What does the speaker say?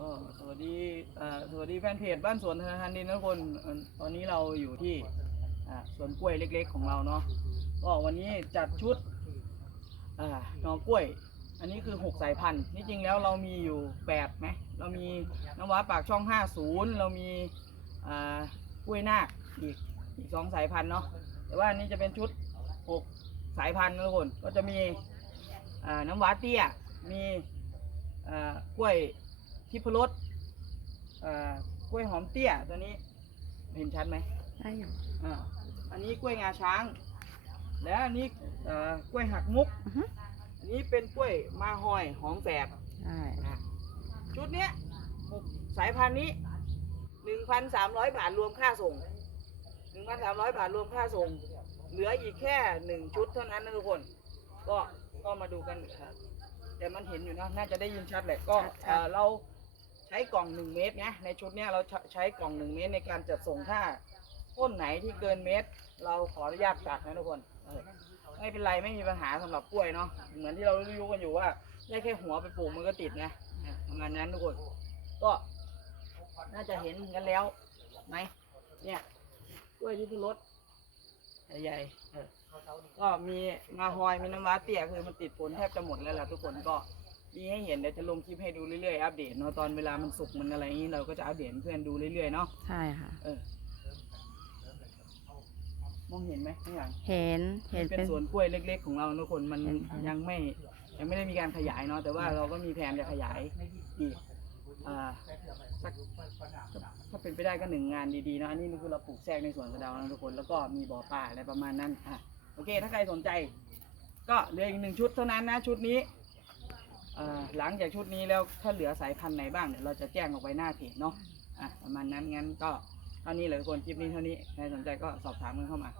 ก็สวัสดีอ่าสวัสดีแฟนเพจบ้านสวนธนาคารดินทุกคนตอนนี้เราอยู่ที่อ่าสวนกล้วยเล็ก ๆ ของเราเนาะก็วันนี้จัดชุดอ่าหน่อกล้วย อันนี้คือ 6 สายพันธุ์นี่จริงแล้วเรามีอยู่8ไหมเรามีน้ำว้าปากช่อง 50 เรามีอ่ากล้วยนาคอีกอีกสองสายพันธุ์เนาะแต่ว่าอันนี้จะเป็นชุด 6 สายพันธุ์ทุกคนก็จะมีอ่าน้ำว้าเตี้ยมีอ่ากล้วย ทิพรสเอ่อกล้วยหอมเตี้ยตัวนี้ เห็นชัดไหมได้อยู่อ่าอันนี้กล้วยงาช้าง และอันนี้เอ่อกล้วยหักมุก อือฮึอันนี้เป็นกล้วยมาหอยหอมแฝด ได้อะชุดเนี้ยหกสายพันธุ์นี้หนึ่งพันสามร้อยบาทรวมค่าส่งหนึ่งพันสามร้อยบาทรวมค่าส่ง เหลืออีกแค่หนึ่งชุดเท่านั้นนะทุกคน ก็ก็มาดูกันครับแต่มันเห็นอยู่นะน่าจะได้ยินชัดแหละก็เอ่อเราใช้กล่องหนึ่งเมตรนะในชุดเนี้ยเราใช้กล่องหนึ่งเมตรในการจัดส่งถ้าต้นไหนที่เกินเมตร เราขออนุญาตตัดนะทุกคนเออไม่เป็นไรไม่มีปัญหาสำหรับกล้วยเนาะเหมือนที่เรารู้กันอยู่ว่าได้แค่หัวไปปลูกมันก็ติดนะประมาณนั้นทุกคน ก็น่าจะเห็นกันแล้วไหมเนี่ยกล้วยที่พุ่รสใหญ่ๆก็มีมาฮอยมีน้ำว้าเตี้ยคือมันติดผลแทบจะหมดแล้วล่ะทุกคนก็ มีให้เห็นเดี๋ยวจะลงคลิปให้ดูเรื่อยๆอัปเดตเนาะตอนเวลามันสุกมันอะไรอย่างนี้เราก็จะอัปเดตให้เพื่อนดูเรื่อยๆเนาะใช่ค่ะ เออมองเห็นไหมข้างหลังเห็นเห็นเป็นเป็นสวนกล้วยเล็ก ๆ ของเราทุกคนมันเห็นค่ะ ยังไม่ยังไม่ได้มีการขยายเนาะแต่ว่าเราก็มีแผนจะขยายอีกอ่าสักถ้าเป็นไปได้ก็หนึ่งงานดีๆเนาะอันนี้คือเราปลูกแทรกในสวนกระเดานะทุกคนแล้วก็มีบ่อปลาอะไรประมาณนั้นอะโอเค ถ้าใครสนใจ ก็เหลืออีกหนึ่งชุดเท่านั้นนะชุดนี้อ่า หลังจากชุดนี้แล้วถ้าเหลือสายพันธุ์ไหนบ้างเดี๋ยวเราจะแจ้งออกไปหน้าเพจเนาะอะประมาณนั้นงั้นก็เท่านี้เลยทุกคนคลิปนี้เท่านี้ใครสนใจก็สอบถามกันเข้ามา